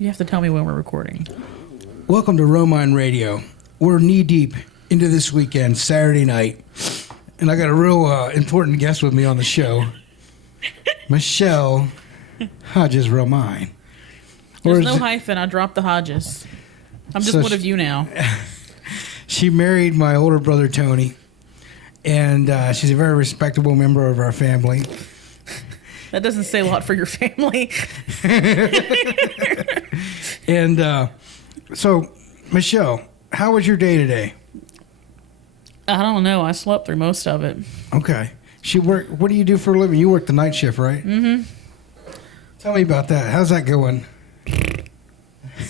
You have to tell me when we're recording. Welcome to Romine Radio. We're knee-deep into this weekend, Saturday night. And I got a real important guest with me on the show. Michelle Hodges Romine. There's no hyphen. I dropped the Hodges. I'm just one of you now. She married my older brother, Tony. And she's a very respectable member of our family. That doesn't say a lot for your family. And so, Michelle, how was your day today? I don't know. I slept through most of it. Okay. What do you do for a living? You work the night shift, right? Mm-hmm. Tell me about that. How's that going?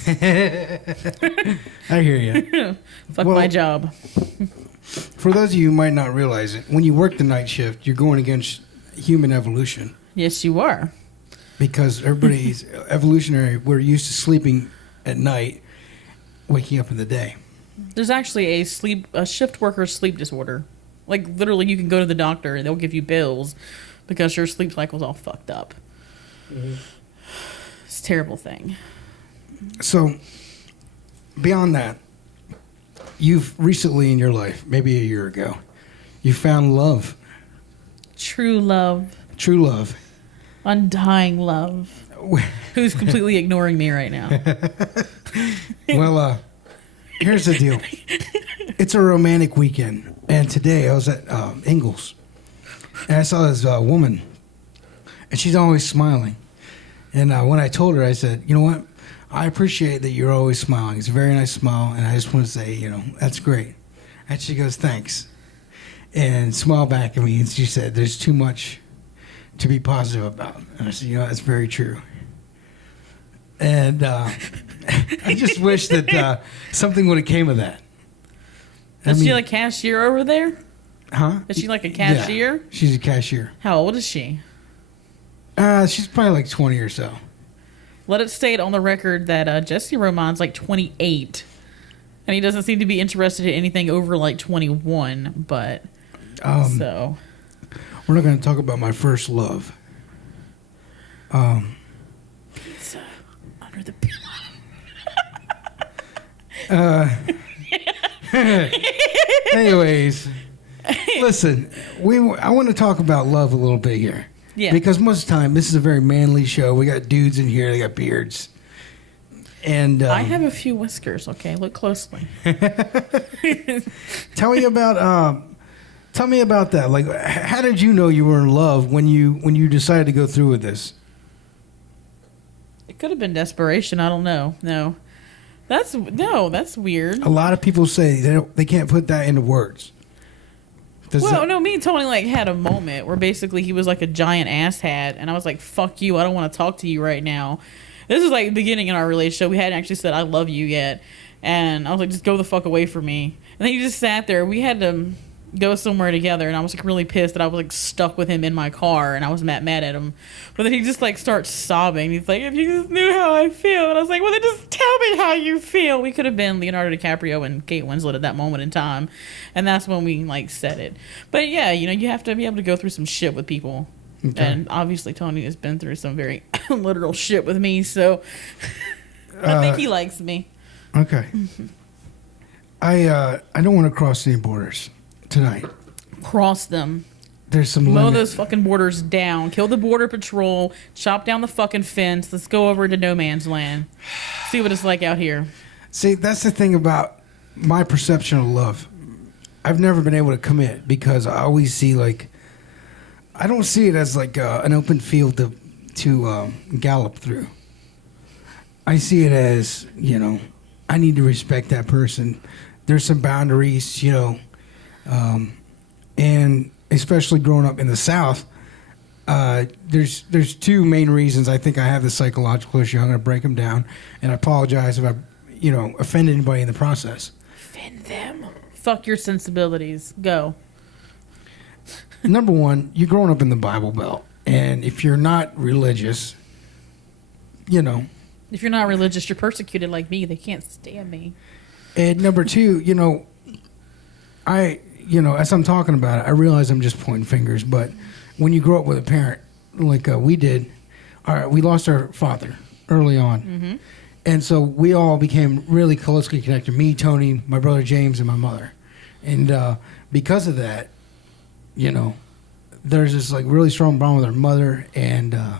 I hear you. Fuck my job. For those of you who might not realize it, when you work the night shift, you're going against human evolution. Yes, you are. Because everybody's evolutionary, we're used to sleeping at night, waking up in the day. There's actually a shift worker sleep disorder. Like, literally, you can go to the doctor and they'll give you pills because your sleep cycle's all fucked up. Mm-hmm. It's a terrible thing. So, beyond that, you've recently in your life, maybe a year ago, you found love. True love. True love. Undying love. Who's completely ignoring me right now. Well, here's the deal. It's a romantic weekend. And today I was at Ingles. And I saw this woman. And she's always smiling. And when I told her, I said, you know what? I appreciate that you're always smiling. It's a very nice smile. And I just want to say, that's great. And she goes, thanks. And smiled back at me. And she said, there's too much to be positive about. And I said, that's very true. And I just wish that something would have came of that. Is she like a cashier over there? Huh? Is she like a cashier? Yeah, she's a cashier. How old is she? She's probably like 20 or so. Let it state on the record that Jesse Romine's like 28. And he doesn't seem to be interested in anything over like 21. But, so... We're not going to talk about my first love. It's under the pillow. Anyways, listen, I want to talk about love a little bit here. Yeah. Because most of the time, this is a very manly show. We got dudes in here. They got beards. And I have a few whiskers, okay? Look closely. Tell me about that. Like, how did you know you were in love when you decided to go through with this? It could have been desperation. I don't know. No, that's weird. A lot of people say they can't put that into words. No, me and Tony like had a moment where basically he was like a giant asshat, and I was like, "Fuck you! I don't want to talk to you right now." This is like the beginning in our relationship. We hadn't actually said "I love you" yet, and I was like, "Just go the fuck away from me." And then he just sat there. We had to go somewhere together, and I was like really pissed that I was like stuck with him in my car, and I was mad at him. But then he just like starts sobbing. He's like, "If you just knew how I feel," and I was like, "Well, then just tell me how you feel." We could have been Leonardo DiCaprio and Kate Winslet at that moment in time, and that's when we like said it. But yeah, you have to be able to go through some shit with people, okay. And obviously Tony has been through some very literal shit with me, so I think he likes me. Okay. I don't want to cross any borders tonight. Cross them. There's some mow those fucking borders down. Kill the border patrol. Chop down the fucking fence. Let's go over to no man's land. See what it's like out here. See, that's the thing about my perception of love. I've never been able to commit because I always see I don't see it as like an open field to gallop through. I see it as, I need to respect that person. There's some boundaries, and especially growing up in the South, there's two main reasons I think I have this psychological issue. I'm going to break them down, and I apologize if I, offend anybody in the process. Offend them. Fuck your sensibilities. Go. Number one, you're growing up in the Bible Belt, and if you're not religious, If you're not religious, you're persecuted like me. They can't stand me. And number two, as I'm talking about it, I realize I'm just pointing fingers, but when you grow up with a parent like we did, we lost our father early on. Mm-hmm. And so we all became really closely connected. Me, Tony, my brother James, and my mother. And because of that, you know, there's this like really strong bond with our mother, and I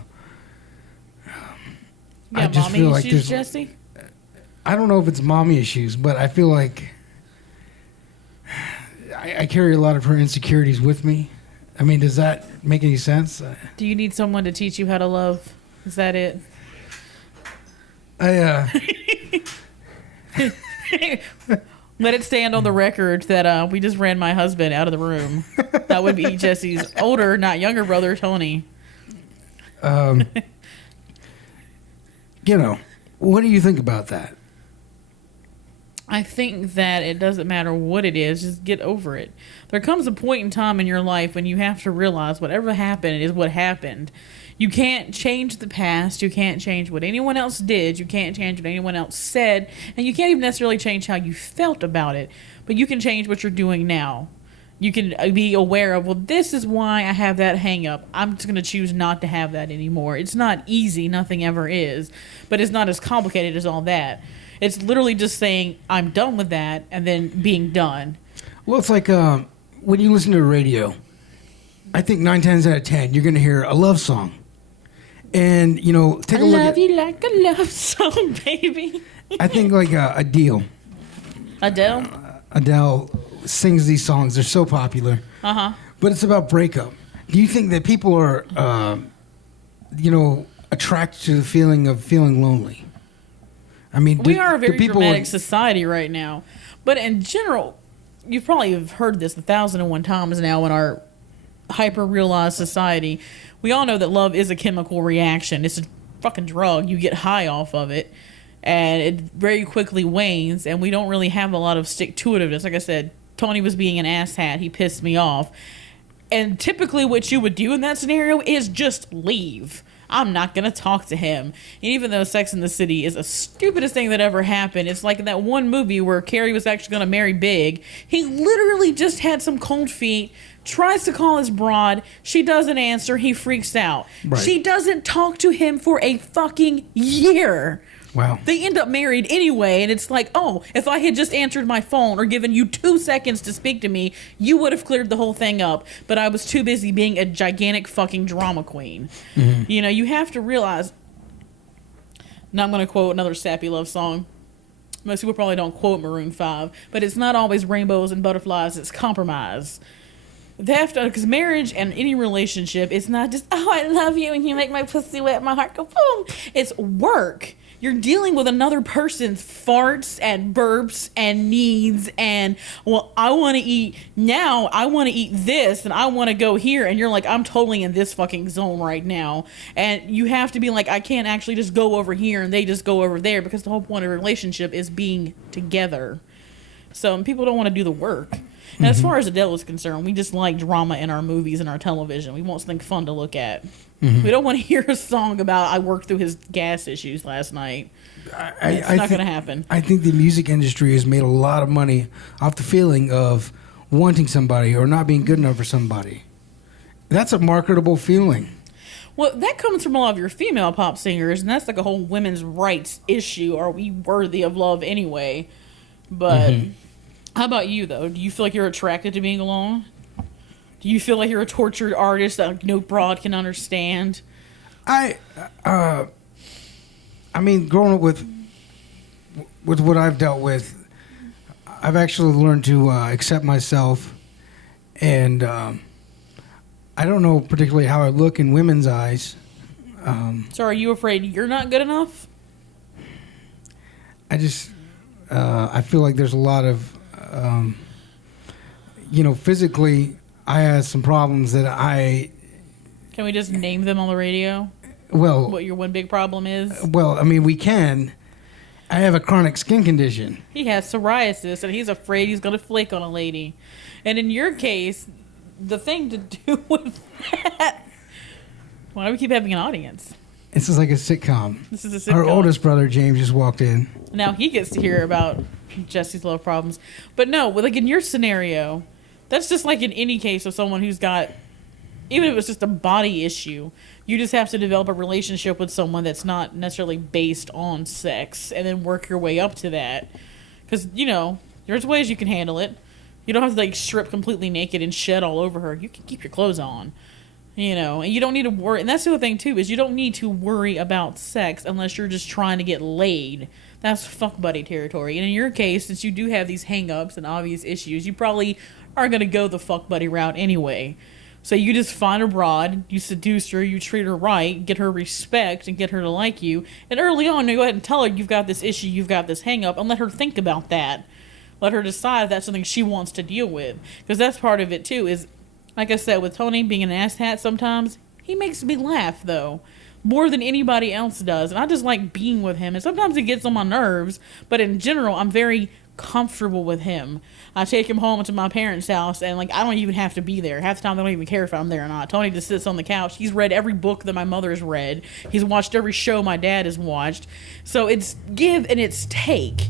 just mommy feel like issues, Jesse? I don't know if it's mommy issues, but I feel like I carry a lot of her insecurities with me. I mean, does that make any sense? Do you need someone to teach you how to love? Is that it? Let it stand on the record that we just ran my husband out of the room. That would be Jesse's older, not younger brother, Tony. You know, what do you think about that? I think that it doesn't matter what it is, just get over it. There comes a point in time in your life when you have to realize whatever happened is what happened. You can't change the past. You can't change what anyone else did. You can't change what anyone else said. And you can't even necessarily change how you felt about it. But you can change what you're doing now. You can be aware of, well, this is why I have that hang up. I'm just going to choose not to have that anymore. It's not easy. Nothing ever is. But it's not as complicated as all that. It's literally just saying, I'm done with that, and then being done. Well, it's like when you listen to the radio, I think 9 times out of 10, you're going to hear a love song. And, you know, take a look at... I love you like a love song, baby. I think like Adele. Adele? Adele sings these songs. They're so popular. Uh-huh. But it's about breakup. Do you think that people are, you know, attracted to the feeling of feeling lonely? I mean, we are a very dramatic society right now. But in general, you probably have heard this 1,001 times now in our hyper-realized society. We all know that love is a chemical reaction. It's a fucking drug. You get high off of it, and it very quickly wanes, and we don't really have a lot of stick-to-itiveness. Like I said, Tony was being an asshat. He pissed me off. And typically what you would do in that scenario is just leave. I'm not going to talk to him. And even though Sex and the City is the stupidest thing that ever happened, it's like in that one movie where Carrie was actually going to marry Big. He literally just had some cold feet, tries to call his broad. She doesn't answer. He freaks out. Right. She doesn't talk to him for a fucking year. Wow. They end up married anyway, and it's like, oh, if I had just answered my phone or given you 2 seconds to speak to me, you would have cleared the whole thing up. But I was too busy being a gigantic fucking drama queen. Mm-hmm. You know, you have to realize... Now I'm going to quote another sappy love song. Most people probably don't quote Maroon 5, but it's not always rainbows and butterflies, it's compromise. They have to, because marriage and any relationship, it's not just, oh, I love you and you make my pussy wet, my heart go boom. It's work. You're dealing with another person's farts and burps and needs and, well, I want to eat now. I want to eat this and I want to go here. And you're like, I'm totally in this fucking zone right now. And you have to be like, I can't actually just go over here and they just go over there, because the whole point of a relationship is being together. So people don't want to do the work. And as far as Adele is concerned, we just like drama in our movies and our television. We want something fun to look at. Mm-hmm. We don't want to hear a song about I worked through his gas issues last night. It's not going to happen. I think the music industry has made a lot of money off the feeling of wanting somebody or not being good enough for somebody. That's a marketable feeling. Well, that comes from a lot of your female pop singers, and that's like a whole women's rights issue. Are we worthy of love anyway? But... Mm-hmm. How about you, though? Do you feel like you're attracted to being alone? Do you feel like you're a tortured artist that no broad can understand? I mean, growing up with what I've dealt with, I've actually learned to accept myself, and I don't know particularly how I look in women's eyes. So are you afraid you're not good enough? I feel like there's a lot of... you know, physically, I had some problems that I... Can we just name them on the radio? Well... What your one big problem is? Well, I mean, we can. I have a chronic skin condition. He has psoriasis, and he's afraid he's going to flake on a lady. And in your case, the thing to do with that... Why do we keep having an audience? This is like a sitcom. This is a sitcom. Our oldest brother, James, just walked in. Now he gets to hear about Jesse's love problems. But no, like in your scenario, that's just like in any case of someone who's got, even if it's just a body issue, You just have to develop a relationship with someone that's not necessarily based on sex, and then work your way up to that. Because, there's ways you can handle it. You don't have to, like, strip completely naked and shed all over her. You can keep your clothes on. And you don't need to worry. And that's the other thing, too, is you don't need to worry about sex unless you're just trying to get laid. That's fuck buddy territory. And in your case, since you do have these hang-ups and obvious issues, you probably are going to go the fuck buddy route anyway. So you just find a broad, you seduce her, you treat her right, get her respect, and get her to like you. And early on, you go ahead and tell her you've got this issue, you've got this hang-up, and let her think about that. Let her decide if that's something she wants to deal with. Because that's part of it, too, is, like I said, with Tony being an asshat sometimes, he makes me laugh, though. More than anybody else does. And I just like being with him. And sometimes it gets on my nerves. But in general, I'm very comfortable with him. I take him home to my parents' house, and, like, I don't even have to be there. Half the time, they don't even care if I'm there or not. Tony just sits on the couch. He's read every book that my mother has read. He's watched every show my dad has watched. So it's give and it's take.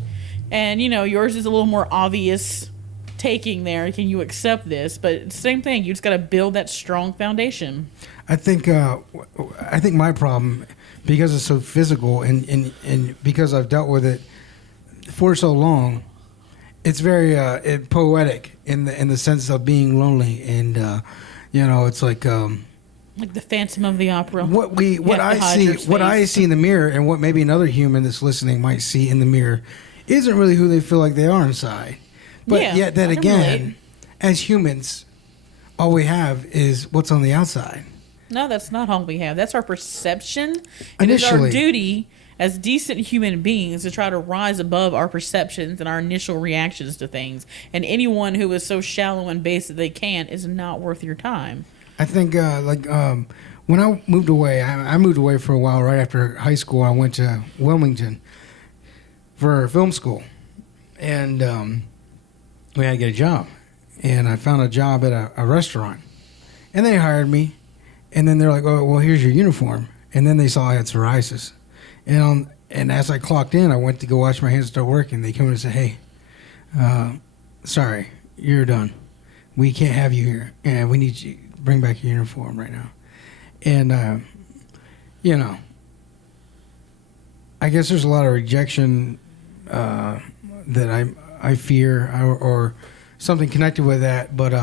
And, yours is a little more obvious taking there. Can you accept this? But same thing. You just got to build that strong foundation. I think my problem, because it's so physical and because I've dealt with it for so long, it's very poetic in the sense of being lonely. And, it's like the Phantom of the Opera. What I see in the mirror, and what maybe another human that's listening might see in the mirror, isn't really who they feel like they are inside. But yet then again, as humans, all we have is what's on the outside. No, that's not all we have. That's our perception. It Initially. is our duty as decent human beings to try to rise above our perceptions and our initial reactions to things. And anyone who is so shallow and base that they can't is not worth your time. I think, when I moved away, I moved away for a while right after high school. I went to Wilmington for film school. And we had to get a job. And I found a job at a restaurant. And they hired me. And then they're like, oh, well, here's your uniform. And then they saw I had psoriasis. And as I clocked in, I went to go wash my hands and start working. They come in and said, hey, sorry, you're done. We can't have you here. And we need you to bring back your uniform right now. And, I guess there's a lot of rejection that I fear or something connected with that. But,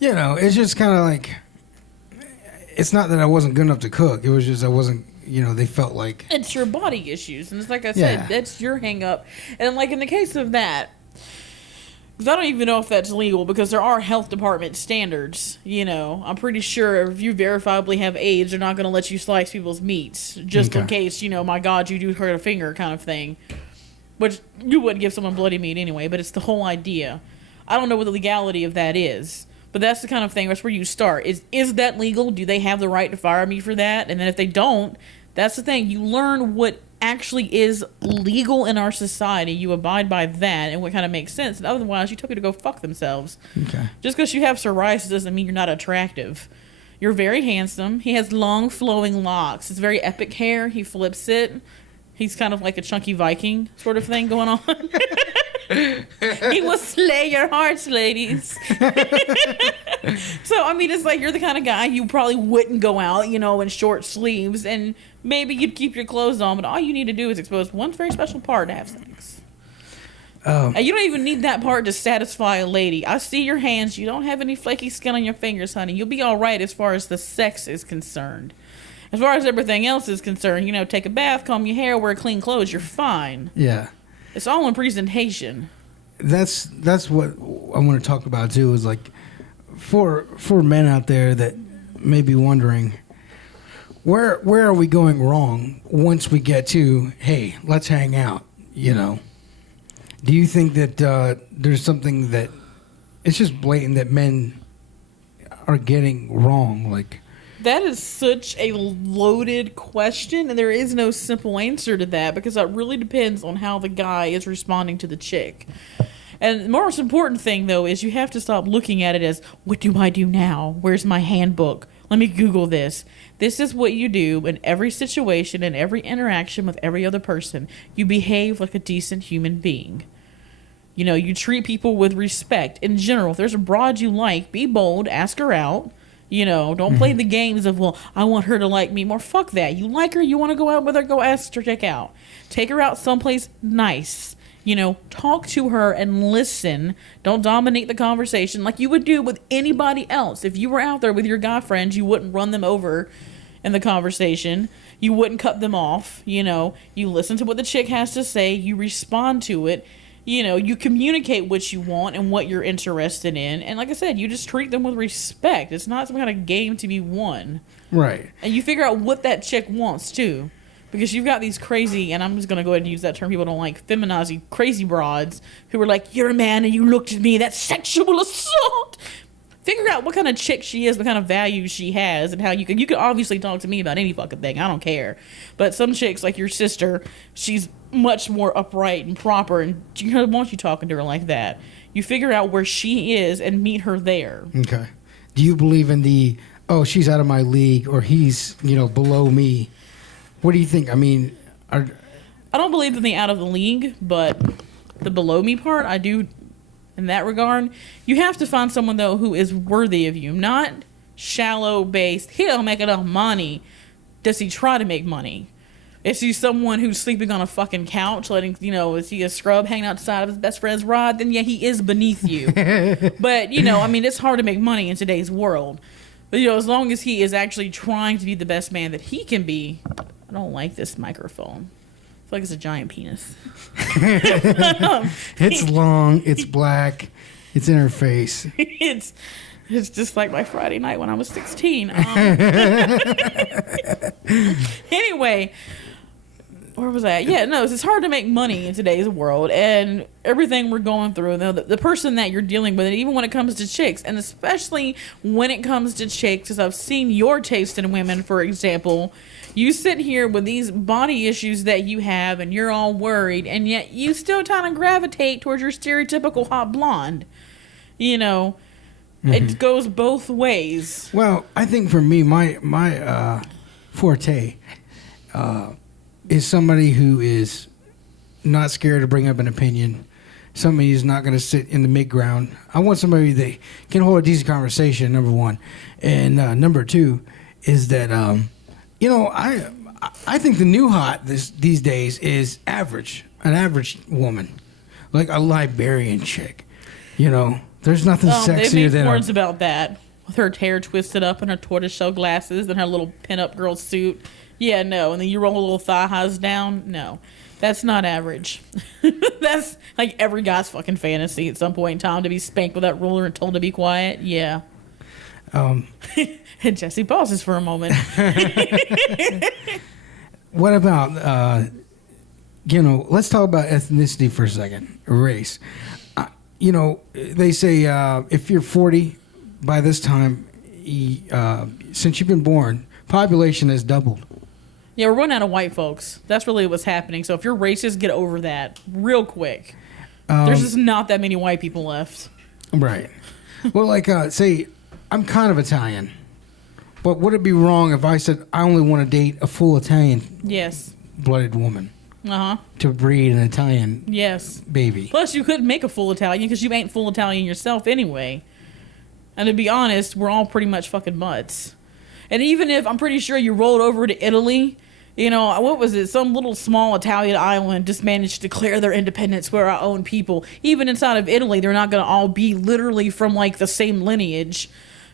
it's just kind of like, it's not that I wasn't good enough to cook. It was just I wasn't, they felt like... It's your body issues. And it's like I said, that's your hang up. And like in the case of that, because I don't even know if that's legal because there are health department standards, I'm pretty sure if you verifiably have AIDS, they're not going to let you slice people's meats just in case, my God, you do hurt a finger kind of thing. Which you wouldn't give someone bloody meat anyway, but it's the whole idea. I don't know what the legality of that is. But that's the kind of thing, that's where you start. Is that legal? Do they have the right to fire me for that? And then if they don't, that's the thing. You learn what actually is legal in our society. You abide by that and what kind of makes sense. And otherwise, you tell people to go fuck themselves. Okay. Just because you have psoriasis doesn't mean you're not attractive. You're very handsome. He has long, flowing locks. It's very epic hair. He flips it. He's kind of like a chunky Viking sort of thing going on. He will slay your hearts, ladies. So, I mean, it's like you're the kind of guy you probably wouldn't go out, in short sleeves, and maybe you'd keep your clothes on, but all you need to do is expose one very special part to have sex. And you don't even need that part to satisfy a lady. I see your hands. You don't have any flaky skin on your fingers, honey. You'll be all right as far as the sex is concerned. As far as everything else is concerned, take a bath, comb your hair, wear clean clothes, you're fine. Yeah. It's all in presentation. That's what I want to talk about too. Is like for men out there that may be wondering where are we going wrong once we get to, hey, let's hang out. Do you think that there's something that it's just blatant that men are getting wrong? Like, that is such a loaded question, and there is no simple answer to that because that really depends on how the guy is responding to the chick. And the most important thing, though, is you have to stop looking at it as, what do I do now? Where's my handbook? Let me Google this. This is what you do in every situation and every interaction with every other person. You behave like a decent human being. You treat people with respect. In general, if there's a broad you like, be bold, ask her out. Don't play the games of, well, I want her to like me more. Fuck that. You like her, you want to go out with her, go ask her to check out. Take her out someplace nice. Talk to her and listen. Don't dominate the conversation like you would do with anybody else. If you were out there with your guy friends, you wouldn't run them over in the conversation. You wouldn't cut them off. You listen to what the chick has to say. You respond to it. You communicate what you want and what you're interested in. And like I said, you just treat them with respect. It's not some kind of game to be won. Right. And you figure out what that chick wants, too. Because you've got these crazy, and I'm just going to go ahead and use that term people don't like, feminazi, crazy broads who are like, you're a man and you looked at me, that's sexual assault. Figure out what kind of chick she is, what kind of values she has, and how you can obviously talk to me about any fucking thing. I don't care. But some chicks, like your sister, she's much more upright and proper, and she doesn't want you talking to her like that. You figure out where she is and meet her there. Okay. Do you believe in the, she's out of my league, or he's, below me? What do you think? I mean, I don't believe in the out of the league, but the below me part, I do. In that regard, you have to find someone, though, who is worthy of you. Not shallow based, he don't make enough money. Does he try to make money? Is he someone who's sleeping on a fucking couch, is he a scrub hanging outside of his best friend's rod? Then, yeah, he is beneath you. But, it's hard to make money in today's world. But, as long as he is actually trying to be the best man that he can be. I don't like this microphone. I feel like it's a giant penis. It's long. It's black. It's in her face. It's just like my Friday night when I was 16. Anyway, where was I? Yeah, no, it's hard to make money in today's world, and everything we're going through. The person that you're dealing with, and even when it comes to chicks, and especially when it comes to chicks, because I've seen your taste in women, for example. You sit here with these body issues that you have, and you're all worried, and yet you still kind of gravitate towards your stereotypical hot blonde. It goes both ways. Well, I think for me, my forte is somebody who is not scared to bring up an opinion. Somebody who's not going to sit in the mid-ground. I want somebody that can hold a decent conversation, number one. And number two is that... I think the new hot these days is average, an average woman, like a librarian chick. There's nothing sexier they make than words about that with her hair twisted up and her tortoiseshell glasses and her little pinup girl suit. Yeah, no, and then you roll a little thigh highs down. No, that's not average. That's like every guy's fucking fantasy at some point in time to be spanked with that ruler and told to be quiet. Yeah. And Jesse pauses for a moment. What about, let's talk about ethnicity for a second, race. They say if you're 40 by this time, since you've been born, population has doubled. Yeah, we're running out of white folks. That's really what's happening. So if you're racist, get over that real quick. There's just not that many white people left. Right. Well, say... I'm kind of Italian, but would it be wrong if I said I only want to date a full Italian blooded woman to breed an Italian baby? Plus, you couldn't make a full Italian because you ain't full Italian yourself anyway. And to be honest, we're all pretty much fucking mutts. And even if, I'm pretty sure you rolled over to Italy, what was it? Some little small Italian island just managed to declare their independence. We're our own people. Even inside of Italy, they're not going to all be literally from the same lineage.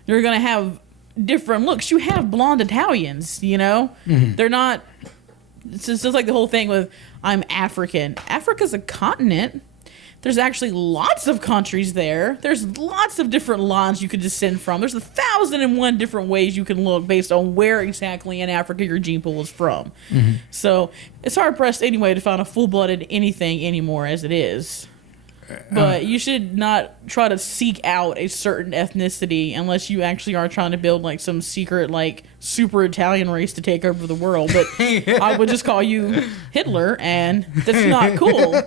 They're going to have different looks. You have blonde Italians, Mm-hmm. They're not... It's just like the whole thing with, I'm African. Africa's a continent. There's actually lots of countries there. There's lots of different lines you could descend from. There's 1,001 different ways you can look based on where exactly in Africa your gene pool is from. Mm-hmm. So it's hard-pressed anyway to find a full-blooded anything anymore as it is. But you should not try to seek out a certain ethnicity unless you actually are trying to build some secret super Italian race to take over the world. But I would just call you Hitler, and that's not cool.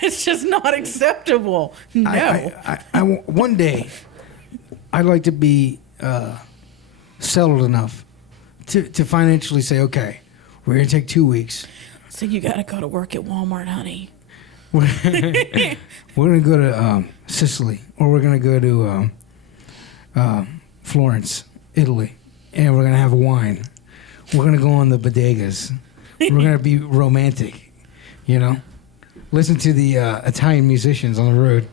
It's just not acceptable. No. I one day I'd like to be settled enough to financially say, okay, we're gonna take 2 weeks. So you gotta go to work at Walmart, honey. We're going to go to Sicily, or we're going to go to Florence, Italy, and we're gonna have wine. We're gonna go on the bodegas. We're gonna be romantic, you know. Listen to the Italian musicians on the road.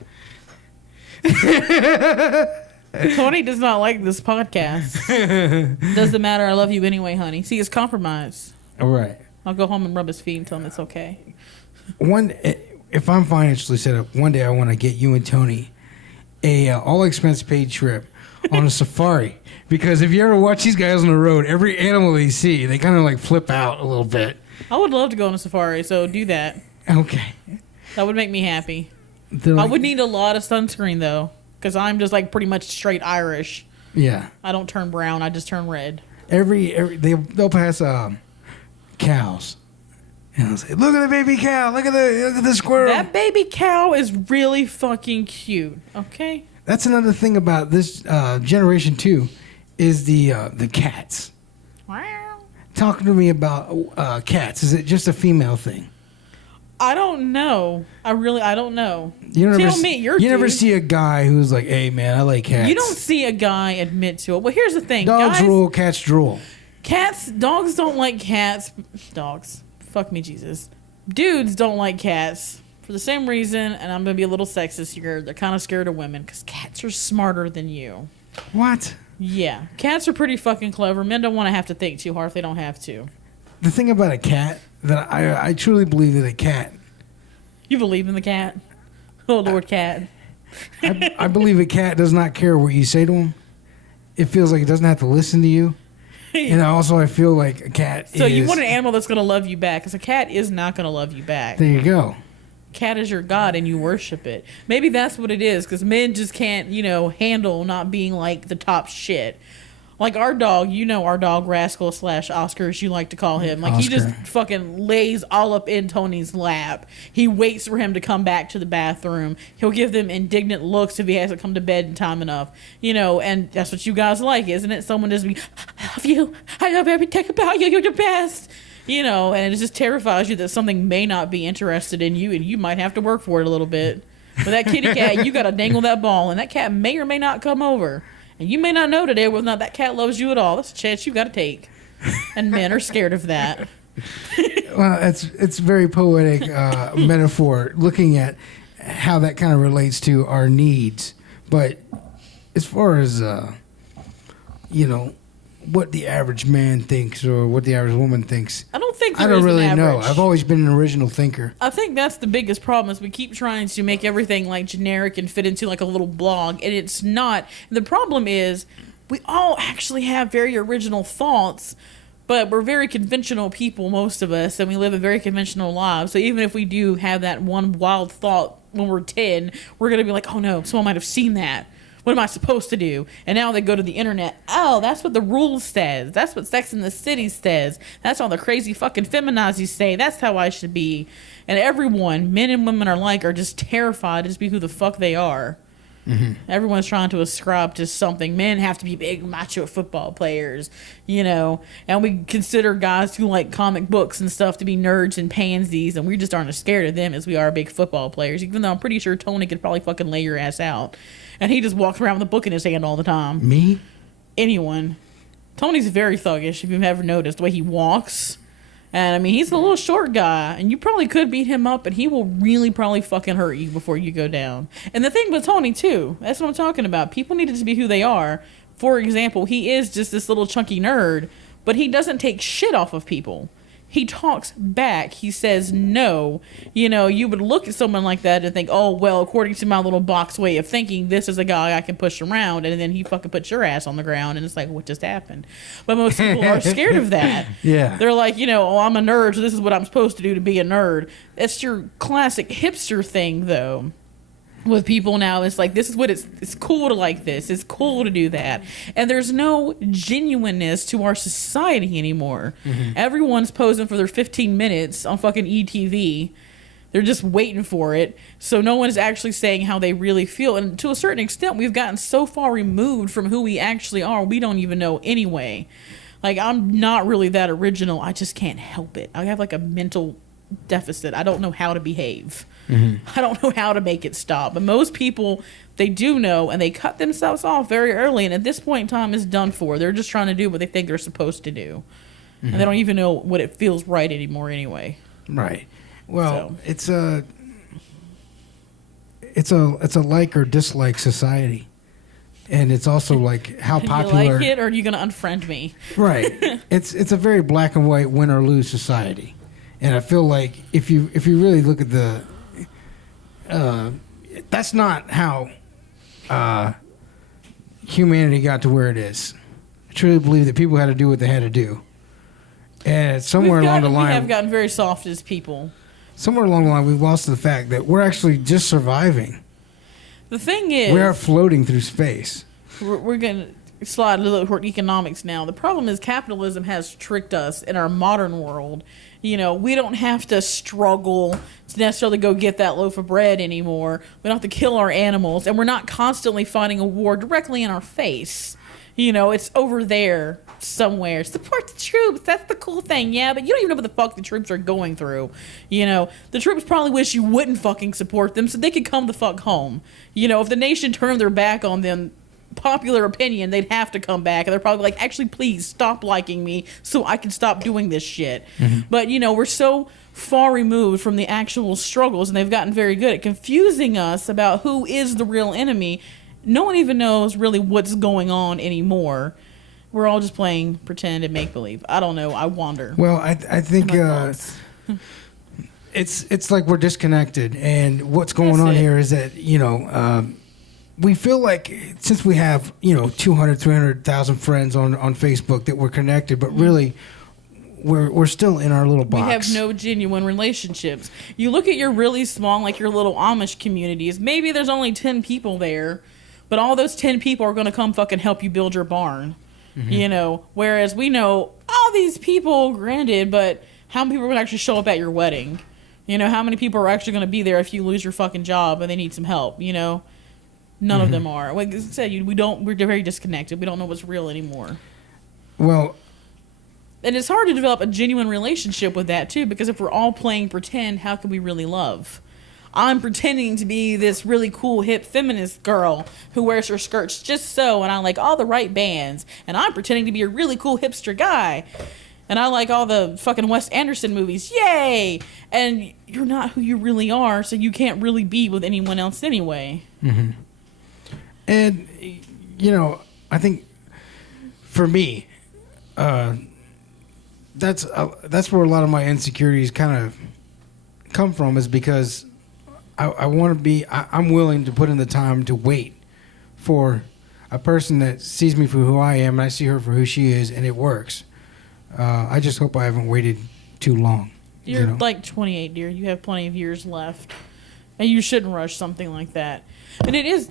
Tony does not like this podcast. Doesn't matter. I love you anyway, honey. See, it's compromise. All right. I'll go home and rub his feet and tell him it's okay. If I'm financially set up, one day I want to get you and Tony a all expense paid trip on a safari. Because if you ever watch these guys on the road, every animal they see, they kind of like flip out a little bit. I would love to go on a safari, so do that. Okay. That would make me happy. Like, I would need a lot of sunscreen, though, because I'm just like pretty much straight Irish. Yeah. I don't turn brown. I just turn red. They'll pass cows. And I'll say, look at the baby cow. Look at the squirrel. That baby cow is really fucking cute. Okay. That's another thing about this generation too, is the cats. Wow. Talk to me about cats. Is it just a female thing? I don't know. I don't know. You never see a guy who's like, hey man, I like cats. You don't see a guy admit to it. Well, here's the thing. Dogs rule, cats drool. Dogs don't like cats. Dogs. Fuck me, Jesus. Dudes don't like cats for the same reason, and I'm going to be a little sexist here. They're kind of scared of women because cats are smarter than you. What? Yeah. Cats are pretty fucking clever. Men don't want to have to think too hard if they don't have to. The thing about a cat, that I truly believe that a cat... You believe in the cat? Oh, Lord Cat. I believe a cat does not care what you say to him. It feels like it doesn't have to listen to you. And also, I feel like a cat So you want an animal that's going to love you back, because a cat is not going to love you back. There you go. Cat is your god, and you worship it. Maybe that's what it is, because men just can't, handle not being, like, the top shit. Like our dog, our dog Rascal / Oscar, as you like to call him. Like, Oscar. He just fucking lays all up in Tony's lap. He waits for him to come back to the bathroom. He'll give them indignant looks if he hasn't come to bed in time enough. And that's what you guys like, isn't it? Someone just be, I love you. I love everything about you. You're the best. And it just terrifies you that something may not be interested in you, and you might have to work for it a little bit. But that kitty cat, you got to dangle that ball, and that cat may or may not come over. And you may not know today whether or not that cat loves you at all. That's a chance you got to take. And men are scared of that. Well, it's very poetic metaphor, looking at how that kind of relates to our needs. But as far as, what the average man thinks or what the average woman thinks, I don't I don't really know. I've always been an original thinker. I think that's the biggest problem is we keep trying to make everything like generic and fit into like a little blog, and it's not. The problem is we all actually have very original thoughts, but we're very conventional people, most of us, and we live a very conventional lives. So even if we do have that one wild thought when we're 10, we're going to be like, oh no, someone might have seen that. What am I supposed to do? And now they go to the internet. Oh, that's what the rules says. That's what Sex in the City says. That's all the crazy fucking feminazis say. That's how I should be. And everyone, men and women alike, are just terrified to just be who the fuck they are. Mm-hmm. Everyone's trying to ascribe to something. Men have to be big macho football players, and we consider guys who like comic books and stuff to be nerds and pansies, and we just aren't as scared of them as we are big football players, even though I'm pretty sure Tony could probably fucking lay your ass out. And he just walks around with a book in his hand all the time. Me? Anyone. Tony's very thuggish, if you've ever noticed the way he walks. And, I mean, he's a little short guy, and you probably could beat him up, and he will really probably fucking hurt you before you go down. And the thing with Tony, too, that's what I'm talking about. People need to be who they are. For example, he is just this little chunky nerd, but he doesn't take shit off of people. He talks back. He says no. You would look at someone like that and think, oh, well, according to my little box way of thinking, this is a guy I can push around. And then he fucking puts your ass on the ground. And it's like, what just happened? But most people are scared of that. Yeah. They're like, oh, I'm a nerd, so this is what I'm supposed to do to be a nerd. That's your classic hipster thing, though. With people now, it's like, this is what it's cool to like this. It's cool to do that. And there's no genuineness to our society anymore. Mm-hmm. Everyone's posing for their 15 minutes on fucking ETV. They're just waiting for it. So no one's actually saying how they really feel. And to a certain extent, we've gotten so far removed from who we actually are, we don't even know anyway. Like, I'm not really that original. I just can't help it. I have like a mental deficit. I don't know how to behave. I don't know how to make it stop. But most people, they do know, and they cut themselves off very early. And at this point in time, it's done for. They're just trying to do what they think they're supposed to do. And they don't even know what it feels right anymore anyway. Right. Well, it's a like or dislike society. And it's also like how popular. You like it, or are you going to unfriend me? Right. It's a very black and white win or lose society. And I feel like if you really look at the that's not how humanity got to where it is. I truly believe that people had to do what they had to do. And somewhere along the line, we have gotten very soft as people. Somewhere along the line, we've lost the fact that we're actually just surviving. The thing is, we are floating through space. We're going to slide a little toward economics now. The problem is capitalism has tricked us in our modern world. You know, we don't have to struggle to necessarily go get that loaf of bread anymore. We don't have to kill our animals, and we're not constantly fighting a war directly in our face. You know, it's over there somewhere. Support the troops. That's the cool thing. Yeah, but you don't even know what the fuck the troops are going through. You know, the troops probably wish you wouldn't fucking support them so they could come the fuck home. You know, if the nation turned their back on them, popular opinion, they'd have to come back. And they're probably like, actually, please stop liking me so I can stop doing this shit. But, you know, we're so far removed from the actual struggles, and they've gotten very good at confusing us about who is the real enemy. No one even knows really what's going on anymore. We're all just playing pretend and make-believe. I don't know. I wonder. Well, I think it's like we're disconnected. And what's going on here is that, you know, we feel like since we have, you know, 200, 300,000 friends on Facebook that we're connected, but really we're still in our little box. We have no genuine relationships. You look at your really small, like your little Amish communities, maybe there's only 10 people there, but all those 10 people are going to come fucking help you build your barn. You know, whereas we know all these people, granted, but how many people are going to actually show up at your wedding? You know, how many people are actually going to be there if you lose your fucking job and they need some help? You know, none of them are. Like I said, we're very disconnected. We don't know what's real anymore. Well, and it's hard to develop a genuine relationship with that too, because if we're all playing pretend, how can we really love? I'm pretending to be this really cool, hip, feminist girl who wears her skirts just so, and I like all the right bands. And I'm pretending to be a really cool hipster guy. And I like all the fucking Wes Anderson movies. Yay! And you're not who you really are, so you can't really be with anyone else anyway. And, you know, I think for me, that's where a lot of my insecurities kind of come from, is because I want to be, I'm willing to put in the time to wait for a person that sees me for who I am, and I see her for who she is, and it works. I just hope I haven't waited too long. You're like 28, dear. You have plenty of years left. And you shouldn't rush something like that. And it is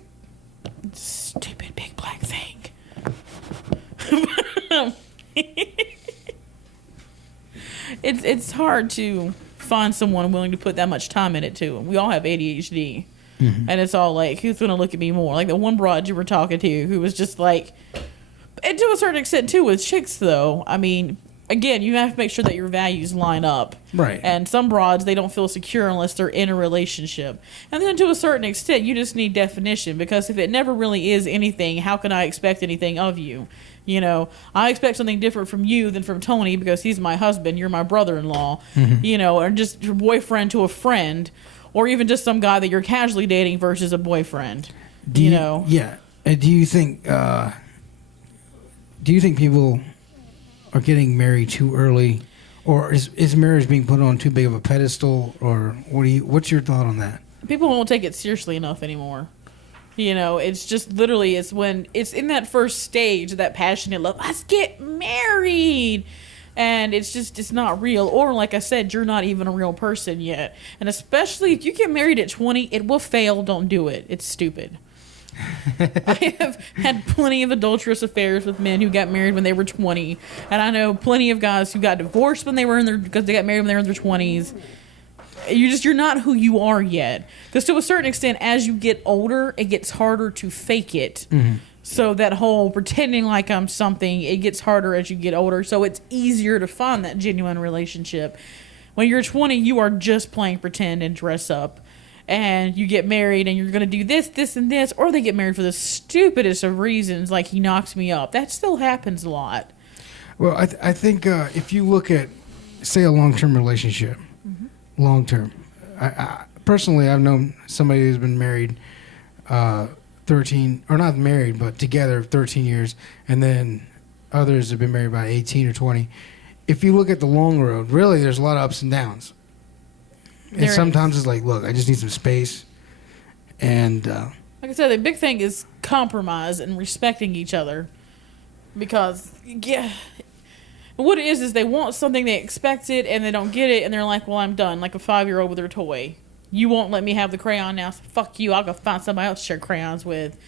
a stupid big black thing. It's hard to find someone willing to put that much time in it too. We all have ADHD, and it's all like, who's going to look at me more? Like the one broad you were talking to, who was just like, and to a certain extent too with chicks though. I mean, again, you have to make sure that your values line up, right? And some broads, they don't feel secure unless they're in a relationship, and then to a certain extent, you just need definition, because if it never really is anything, how can I expect anything of you? You know, I expect something different from you than from Tony because he's my husband, you're my brother-in-law, you know, or just your boyfriend to a friend, or even just some guy that you're casually dating versus a boyfriend. You know? Yeah. Do you think people are getting married too early, or is marriage being put on too big of a pedestal, or what's your thought on that? People won't take it seriously enough anymore. You know, it's just literally, it's when it's in that first stage, that passionate love, let's get married. And it's not real. Or like I said, you're not even a real person yet. And especially if you get married at 20, it will fail. Don't do it. It's stupid. I have had plenty of adulterous affairs with men who got married when they were 20. And I know plenty of guys who got divorced when they were because they got married when they were in their 20s. You're not who you are yet. Because to a certain extent, as you get older, it gets harder to fake it. So that whole pretending like I'm something, it gets harder as you get older. So it's easier to find that genuine relationship. When you're 20, you are just playing pretend and dress up. And you get married and you're going to do this, this, and this. Or they get married for the stupidest of reasons, like he knocks me up. That still happens a lot. Well, I think if you look at, say, a long-term relationship, long-term. Personally, I've known somebody who's been married 13, or not married, but together 13 years, and then others have been married by 18 or 20. If you look at the long road, really, there's a lot of ups and downs. And sometimes it's like, look, I just need some space. And like I said, the big thing is compromise and respecting each other. Because, yeah, what it is they want something, they expect it, and they don't get it, and they're like, well, I'm done. Like a 5-year-old with their toy. You won't let me have the crayon now, so fuck you. I'll go find somebody else to share crayons with.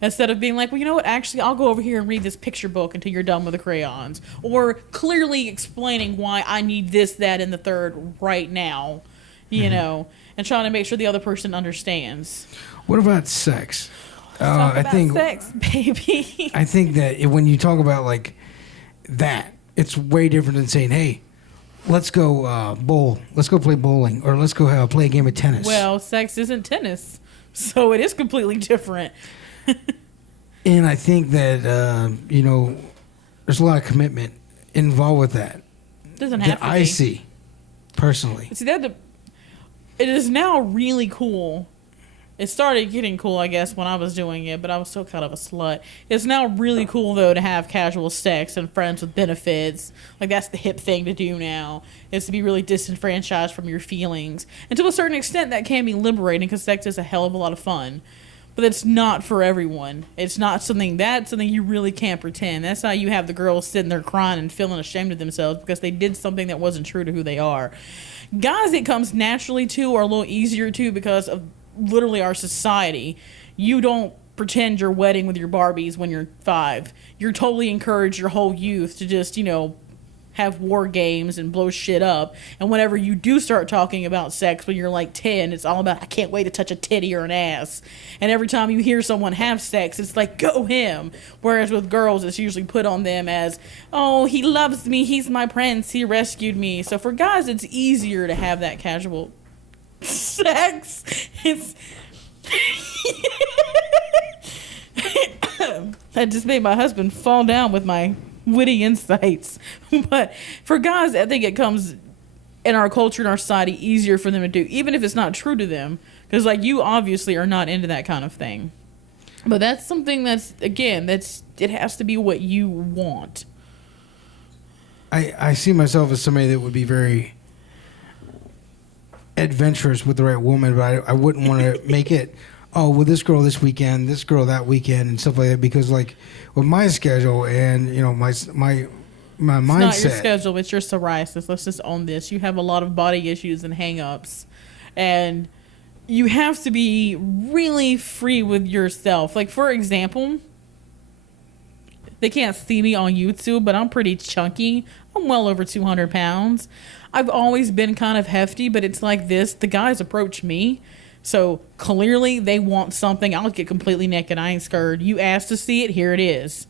Instead of being like, well, you know what? Actually, I'll go over here and read this picture book until you're done with the crayons. Or clearly explaining why I need this, that, and the third right now. You know, and trying to make sure the other person understands. What about sex? I think sex, baby. I think that when you talk about like that, it's way different than saying, "Hey, let's go bowl. Let's go play bowling, or let's go play a game of tennis." Well, sex isn't tennis, so it is completely different. And I think that there's a lot of commitment involved with that. Doesn't have to be. I see personally. See that. It is now really cool. It started getting cool, I guess, when I was doing it, but I was still kind of a slut. It's now really cool, though, to have casual sex and friends with benefits. Like, that's the hip thing to do now, is to be really disenfranchised from your feelings. And to a certain extent, that can be liberating, because sex is a hell of a lot of fun. But it's not for everyone. It's not something you really can't pretend. That's how you have the girls sitting there crying and feeling ashamed of themselves because they did something that wasn't true to who they are. Guys, it comes naturally to, or a little easier to, because of literally our society. You don't pretend you're wedding with your Barbies when you're 5. You're totally encouraged your whole youth to just, have war games and blow shit up. And whenever you do start talking about sex when you're like 10, it's all about, I can't wait to touch a titty or an ass. And every time you hear someone have sex, it's like, go him. Whereas with girls, it's usually put on them as, oh, he loves me, he's my prince, he rescued me. So for guys, it's easier to have that casual sex. It's that just made my husband fall down with my witty insights. But for guys, I think it comes in our culture and our society easier for them to do, even if it's not true to them, because like you obviously are not into that kind of thing. But that's something that's, again, it has to be what you want. I see myself as somebody that would be very adventurous with the right woman, but I wouldn't want to make it, oh, well, this girl this weekend, this girl that weekend, and stuff like that, because like with my schedule and my mindset. It's not your schedule, it's your psoriasis. Let's just own this. You have a lot of body issues and hang-ups, and you have to be really free with yourself. Like, for example, they can't see me on YouTube, but I'm pretty chunky. I'm well over 200 pounds. I've always been kind of hefty, but it's like this. The guys approach me, so clearly they want something. I'll get completely naked. I ain't scared. You asked to see it, here it is.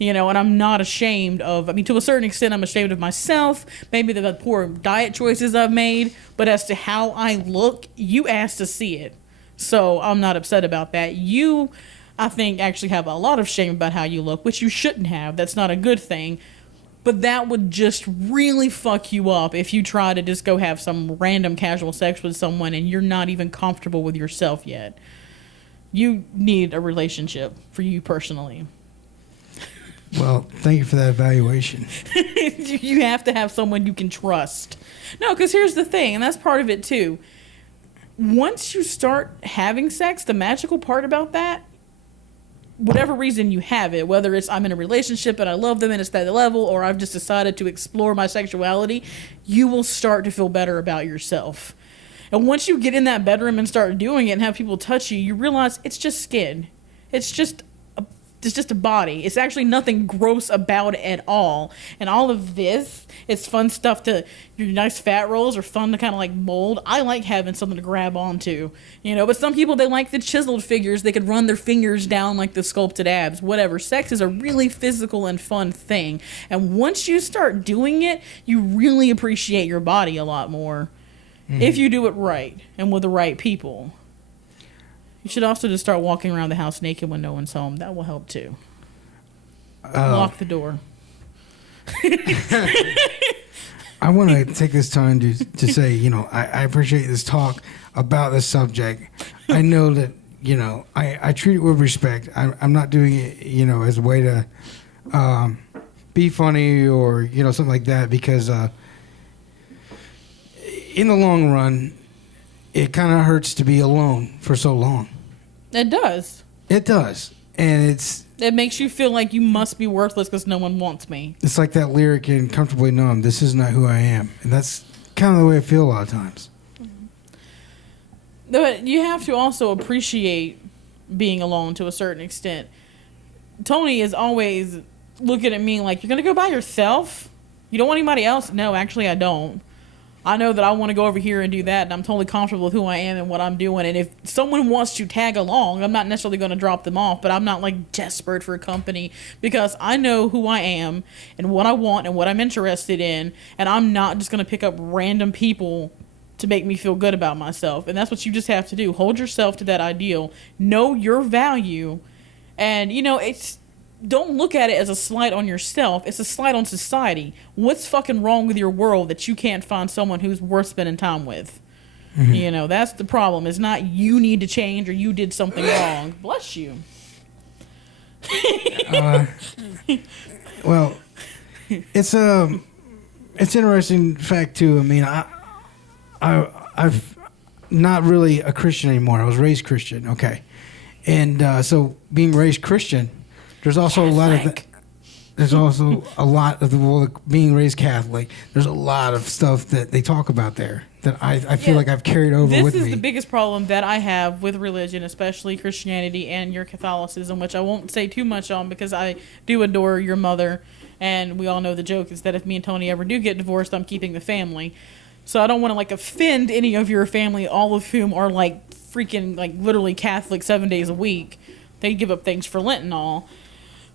And I'm not ashamed of, to a certain extent, I'm ashamed of myself, maybe the poor diet choices I've made, but as to how I look, you asked to see it. So I'm not upset about that. You, I think, actually have a lot of shame about how you look, which you shouldn't have. That's not a good thing. But that would just really fuck you up if you try to just go have some random casual sex with someone and you're not even comfortable with yourself yet. You need a relationship for you personally. Well, thank you for that evaluation. You have to have someone you can trust. No, because here's the thing, and that's part of it too. Once you start having sex, the magical part about that, whatever reason you have it, whether it's I'm in a relationship and I love them and it's that level, or I've just decided to explore my sexuality, you will start to feel better about yourself. And once you get in that bedroom and start doing it and have people touch you, you realize it's just skin. It's just a just a body. It's actually nothing gross about it at all. And all of this, it's fun stuff to, your nice fat rolls are fun to kind of like mold. I like having something to grab onto, but some people, they like the chiseled figures. They could run their fingers down like the sculpted abs, whatever. Sex is a really physical and fun thing. And once you start doing it, you really appreciate your body a lot more. If you do it right and with the right people. You should also just start walking around the house naked when no one's home. That will help too. Lock the door. I want to take this time to say, I appreciate this talk about this subject. I know that, I treat it with respect. I'm not doing it, as a way to be funny or, something like that, because in the long run, it kind of hurts to be alone for so long. It does. It does. And it makes you feel like you must be worthless because no one wants me. It's like that lyric in Comfortably Numb, this is not who I am. And that's kind of the way I feel a lot of times. But you have to also appreciate being alone to a certain extent. Tony is always looking at me like, you're going to go by yourself? You don't want anybody else? No, actually I don't. I know that I want to go over here and do that, and I'm totally comfortable with who I am and what I'm doing. And if someone wants to tag along, I'm not necessarily going to drop them off, but I'm not like desperate for company because I know who I am and what I want and what I'm interested in, and I'm not just going to pick up random people to make me feel good about myself. And that's what you just have to do. Hold yourself to that ideal. Know your value, and don't look at it as a slight on yourself. It's a slight on society. What's fucking wrong with your world that you can't find someone who's worth spending time with? Mm-hmm. That's the problem. It's not you need to change or you did something wrong. Bless you. Well, it's interesting fact too. I mean, I've not really a Christian anymore. I was raised Christian. Okay. And so being raised Christian, there's also Catholic. Being raised Catholic. There's a lot of stuff that they talk about there that I feel like I've carried over with me. This is the biggest problem that I have with religion, especially Christianity and your Catholicism, which I won't say too much on because I do adore your mother, and we all know the joke is that if me and Tony ever do get divorced, I'm keeping the family. So I don't want to offend any of your family, all of whom are freaking literally Catholic 7 days a week. They give up things for Lent and all.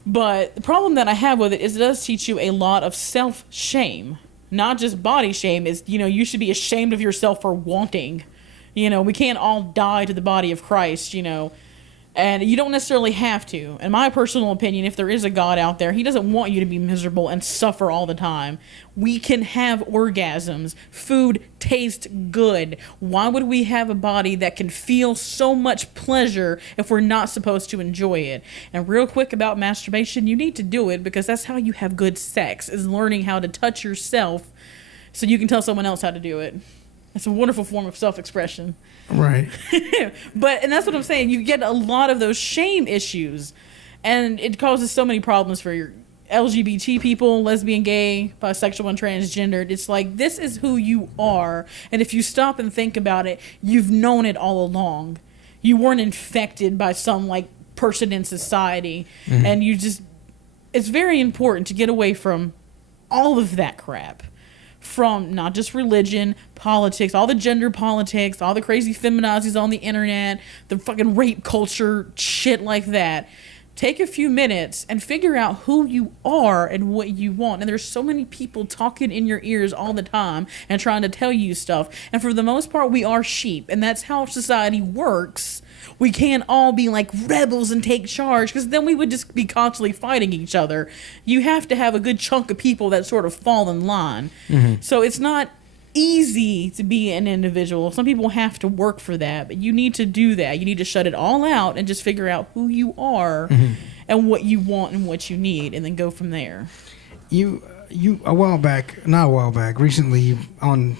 But the problem that I have with it is it does teach you a lot of self-shame. Not just body shame. Is you should be ashamed of yourself for wanting. We can't all die to the body of Christ, And you don't necessarily have to. In my personal opinion, if there is a God out there, he doesn't want you to be miserable and suffer all the time. We can have orgasms. Food tastes good. Why would we have a body that can feel so much pleasure if we're not supposed to enjoy it? And real quick about masturbation, you need to do it because that's how you have good sex, is learning how to touch yourself so you can tell someone else how to do it. It's a wonderful form of self-expression. Right. And that's what I'm saying. You get a lot of those shame issues. And it causes so many problems for your LGBT people, lesbian, gay, bisexual, and transgendered. It's like, this is who you are. And if you stop and think about it, you've known it all along. You weren't infected by some person in society. Mm-hmm. And it's very important to get away from all of that crap. From not just religion, politics, all the gender politics, all the crazy feminazis on the internet, the fucking rape culture, shit like that. Take a few minutes and figure out who you are and what you want. And there's so many people talking in your ears all the time and trying to tell you stuff. And for the most part, we are sheep. And that's how society works. We can't all be rebels and take charge, because then we would just be constantly fighting each other. You have to have a good chunk of people that sort of fall in line. Mm-hmm. So it's not easy to be an individual. Some people have to work for that, but you need to do that. You need to shut it all out and just figure out who you are mm-hmm. and what you want and what you need, and then go from there. You recently on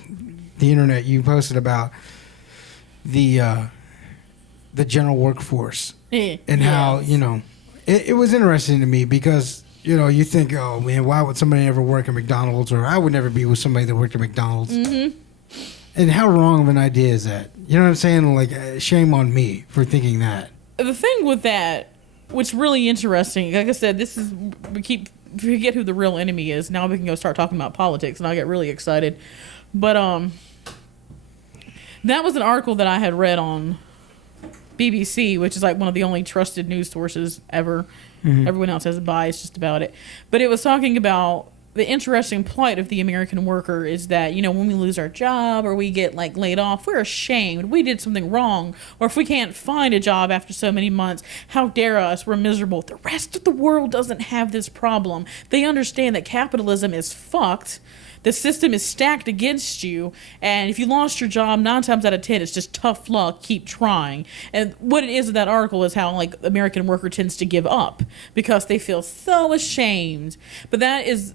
the internet, you posted about the general workforce and how, it was interesting to me because, you think, oh man, why would somebody ever work at McDonald's? Or I would never be with somebody that worked at McDonald's. Mm-hmm. And how wrong of an idea is that? You know what I'm saying? Shame on me for thinking that. The thing with that, what's really interesting, like I said, we forget who the real enemy is. Now we can go start talking about politics, and I get really excited. But that was an article that I had read on BBC, which is like one of the only trusted news sources ever. Mm-hmm. Everyone else has a bias just about it. But it was talking about the interesting plight of the American worker is that, you know, when we lose our job or we get like laid off, we're ashamed. We did something wrong. Or if we can't find a job after so many months, how dare us? We're miserable. The rest of the world doesn't have this problem. They understand that capitalism is fucked. The system is stacked against you, and if you lost your job, 9 times out of 10, it's just tough luck, keep trying. And what it is in that article is how, like, American worker tends to give up because they feel so ashamed. But that is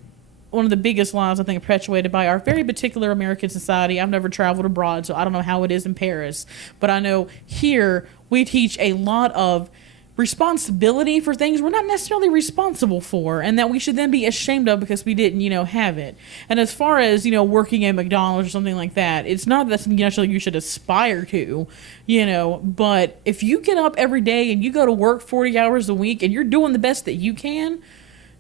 one of the biggest lies, I think, perpetuated by our very particular American society. I've never traveled abroad, so I don't know how it is in Paris. But I know here we teach a lot of responsibility for things we're not necessarily responsible for, and that we should then be ashamed of because we didn't, you know, have it. And as far as, you know, working at McDonald's or something like that, it's not that something necessarily you should aspire to, you know, but if you get up every day and you go to work 40 hours a week and you're doing the best that you can,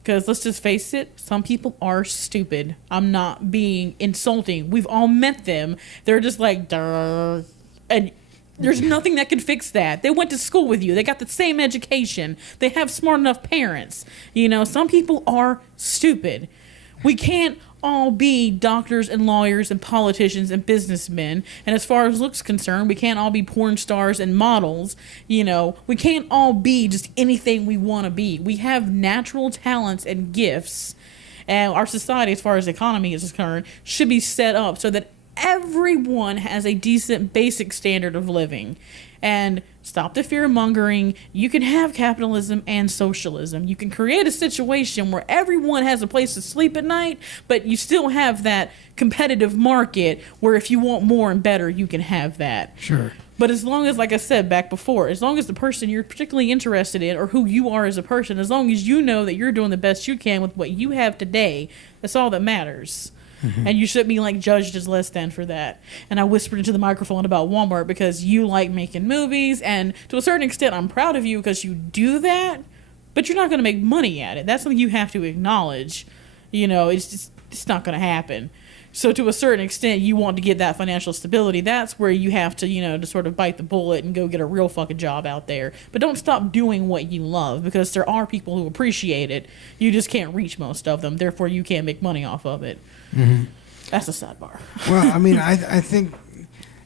because let's just face it, some people are stupid. I'm not being insulting. We've all met them. They're just like, duh. And there's nothing that can fix that. They went to school with you. They got the same education. They have smart enough parents. You know, some people are stupid. We can't all be doctors and lawyers and politicians and businessmen. And as far as looks concerned, we can't all be porn stars and models. You know, we can't all be just anything we want to be. We have natural talents and gifts. And our society, as far as the economy is concerned, should be set up so that everyone has a decent basic standard of living. And stop the fear mongering. You can have capitalism and socialism. You can create a situation where everyone has a place to sleep at night, but you still have that competitive market where if you want more and better, you can have that. Sure. But as long as, like I said back before, as long as the person you're particularly interested in or who you are as a person, as long as you know that you're doing the best you can with what you have today, that's all that matters. Mm-hmm. And you shouldn't be like judged as less than for that. And I whispered into the microphone about Walmart because you like making movies, and to a certain extent I'm proud of you because you do that, but you're not going to make money at it. That's something you have to acknowledge. You know, it's not going to happen. So to a certain extent, you want to get that financial stability. That's where you have to, you know, to sort of bite the bullet and go get a real fucking job out there. But don't stop doing what you love, because there are people who appreciate it. You just can't reach most of them. Therefore, you can't make money off of it. Mm-hmm. That's a sidebar. Well, I mean, I think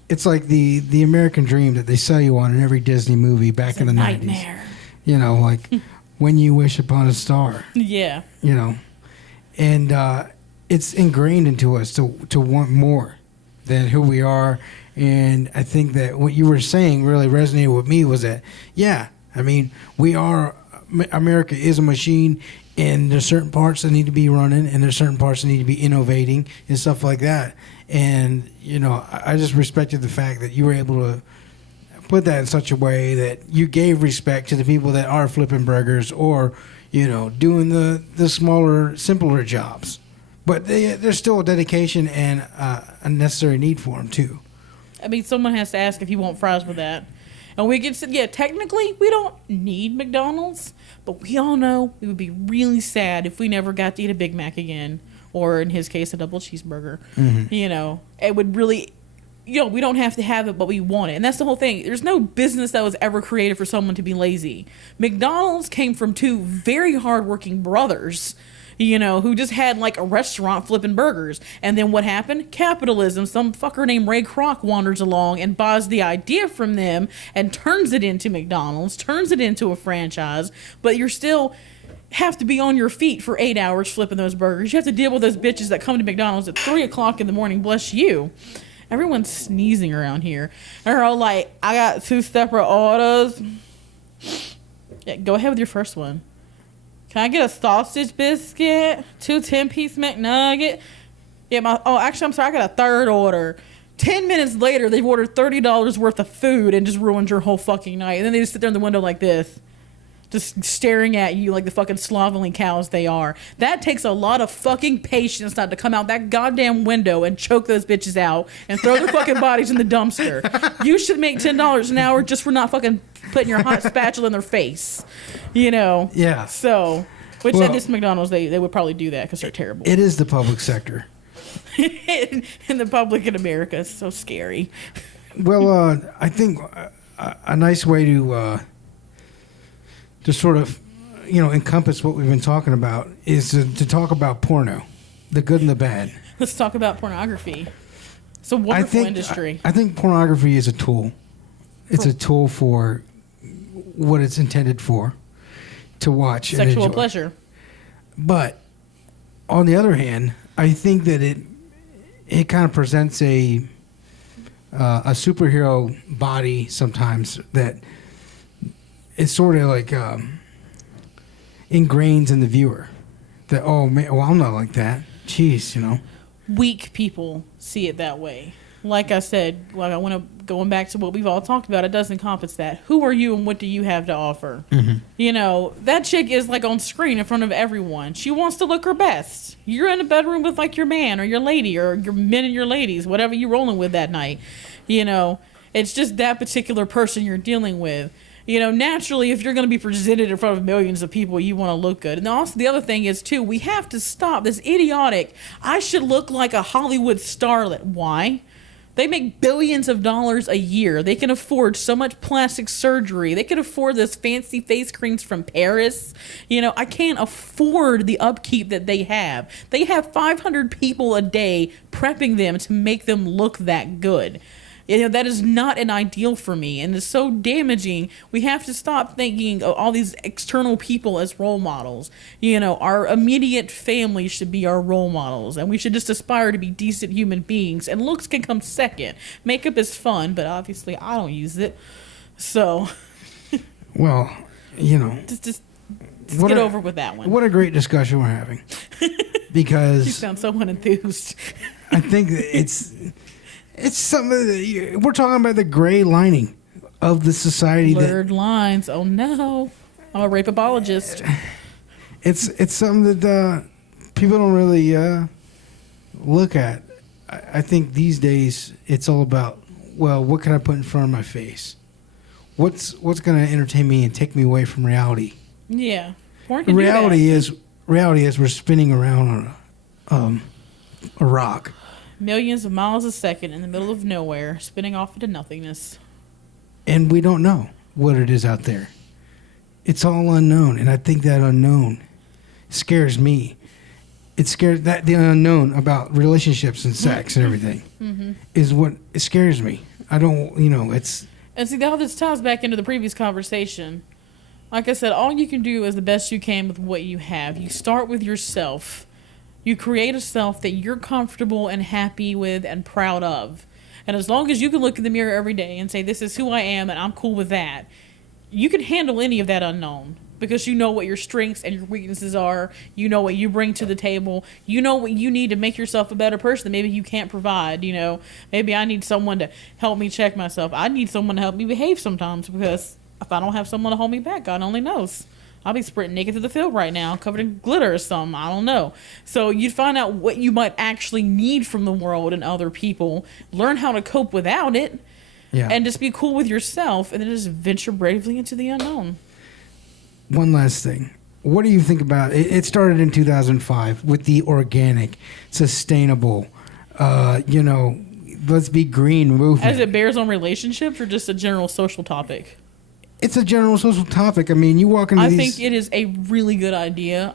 it's like the American dream that they sell you on in every Disney movie back in the 90s. Nightmare. You know, like When You Wish Upon a Star. Yeah. You know, and it's ingrained into us to want more than who we are. And I think that what you were saying really resonated with me was that, yeah, I mean, America is a machine, and there's certain parts that need to be running, and there's certain parts that need to be innovating and stuff like that. And, you know, I just respected the fact that you were able to put that in such a way that you gave respect to the people that are flipping burgers or, you know, doing the smaller, simpler jobs. But there's still a dedication and a necessary need for them, too. I mean, someone has to ask if you want fries with that. And we can say, yeah, technically, we don't need McDonald's, but we all know we would be really sad if we never got to eat a Big Mac again, or in his case, a double cheeseburger. Mm-hmm. You know, it would really, you know, we don't have to have it, but we want it. And that's the whole thing. There's no business that was ever created for someone to be lazy. McDonald's came from two very hardworking brothers, you know, who just had like a restaurant flipping burgers. And then what happened? Capitalism. Some fucker named Ray Kroc wanders along and buys the idea from them and turns it into McDonald's, turns it into a franchise. But you're still have to be on your feet for 8 hours flipping those burgers. You have to deal with those bitches that come to McDonald's at 3 o'clock in the morning. Bless you. Everyone's sneezing around here. They're all like, I got 2 separate orders. Yeah, go ahead with your first one. Can I get a sausage biscuit? 2 10-piece McNugget? Yeah, actually, I'm sorry, I got a third order. 10 minutes later, they've ordered $30 worth of food and just ruined your whole fucking night. And then they just sit there in the window like this, just staring at you like the fucking slovenly cows they are. That takes a lot of fucking patience not to come out that goddamn window and choke those bitches out and throw their fucking bodies in the dumpster. You should make $10 an hour just for not fucking putting your hot spatula in their face, you know. Yeah. So, which at this McDonald's, they would probably do that because they're terrible. It is the public sector. in the public in America, it's so scary. Well, I think a nice way to sort of, encompass what we've been talking about is to talk about porno, the good and the bad. Let's talk about pornography. It's a wonderful industry. I think pornography is a tool. It's a tool for what it's intended for, to watch and sexual enjoy. Pleasure. But on the other hand, I think that it kind of presents a superhero body sometimes that is sort of like ingrains in the viewer that, oh man, well, I'm not like that. Jeez, Weak people see it that way. Like I said, I want to going back to what we've all talked about. It does encompass that. Who are you and what do you have to offer? Mm-hmm. That chick is like on screen in front of everyone. She wants to look her best. You're in a bedroom with like your man or your lady or your men and your ladies, whatever you're rolling with that night. It's just that particular person you're dealing with. Naturally, if you're going to be presented in front of millions of people, you want to look good. And also the other thing is, too, we have to stop this idiotic, I should look like a Hollywood starlet. Why? They make billions of dollars a year. They can afford so much plastic surgery. They can afford those fancy face creams from Paris. I can't afford the upkeep that they have. They have 500 people a day prepping them to make them look that good. That is not an ideal for me, and it's so damaging. We have to stop thinking of all these external people as role models. Our immediate family should be our role models, and we should just aspire to be decent human beings, and looks can come second. Makeup is fun, but obviously I don't use it. So, well, just get over with that one. What a great discussion we're having. Because you sound so unenthused. I think it's something that we're talking about, the gray lining of the society. Blurred lines. Oh no, I'm a rape apologist. It's something that people don't really look at. I think these days it's all about, well, what can I put in front of my face? What's going to entertain me and take me away from reality? Yeah, reality is we're spinning around on a rock. Millions of miles a second in the middle of nowhere, spinning off into nothingness. And we don't know what it is out there. It's all unknown, and I think that unknown scares me. It scares the unknown about relationships and sex and everything is what it scares me. I don't, it's... And see, how this ties back into the previous conversation. Like I said, all you can do is the best you can with what you have. You start with yourself. You create a self that you're comfortable and happy with and proud of. And as long as you can look in the mirror every day and say, this is who I am and I'm cool with that, you can handle any of that unknown because you know what your strengths and your weaknesses are. You know what you bring to the table. You know what you need to make yourself a better person that maybe you can't provide. Maybe I need someone to help me check myself. I need someone to help me behave sometimes because if I don't have someone to hold me back, God only knows. I'll be sprinting naked through the field right now, covered in glitter or something. I don't know. So you'd find out what you might actually need from the world and other people, learn how to cope without it, and just be cool with yourself, and then just venture bravely into the unknown. One last thing. What do you think about it? It started in 2005 with the organic, sustainable, let's be green movement. As it bears on relationships or just a general social topic? It's a general social topic. I mean, you walk into I think it is a really good idea.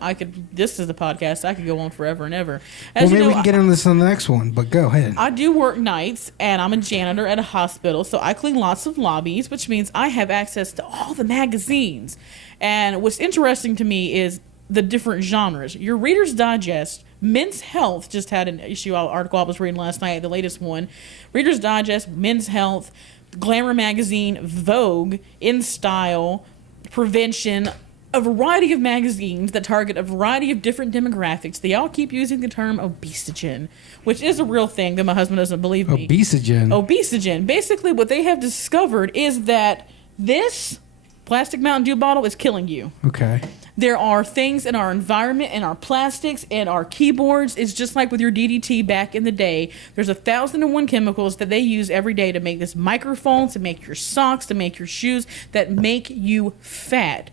This is a podcast. I could go on forever and ever. Maybe we can get into this on the next one, but go ahead. I do work nights, and I'm a janitor at a hospital, so I clean lots of lobbies, which means I have access to all the magazines. And what's interesting to me is the different genres. Your Reader's Digest, Men's Health just had an article I was reading last night, the latest one. Reader's Digest, Men's Health, Glamour Magazine, Vogue, In Style, Prevention, a variety of magazines that target a variety of different demographics. They all keep using the term obesogen, which is a real thing that my husband doesn't believe me. Obesogen. Basically, what they have discovered is that this Plastic Mountain Dew bottle is killing you. Okay. There are things in our environment and our plastics and our keyboards. It's just like with your DDT back in the day. There's 1,001 chemicals that they use every day to make this microphones, to make your socks, to make your shoes, that make you fat.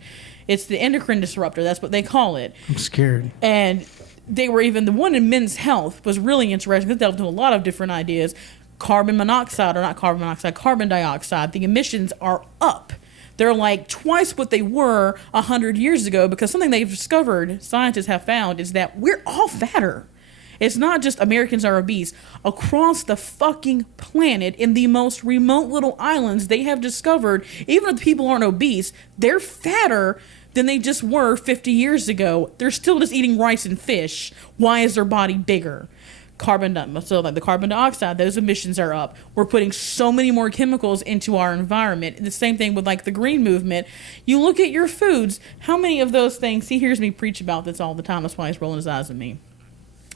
It's the endocrine disruptor. That's what they call it. I'm scared. And they were even, the one in Men's Health was really interesting because they delved into a lot of different ideas. Carbon monoxide, or not carbon monoxide, carbon dioxide. The emissions are up. They're like twice what they were 100 years ago because something they've discovered, scientists have found, is that we're all fatter. It's not just Americans are obese. Across the fucking planet, in the most remote little islands, they have discovered, even if the people aren't obese, they're fatter than they just were 50 years ago. They're still just eating rice and fish. Why is their body bigger? So like the carbon dioxide, those emissions are up. We're putting so many more chemicals into our environment. The same thing with like the green movement. You look at your foods, how many of those things, he hears me preach about this all the time, that's why he's rolling his eyes at me.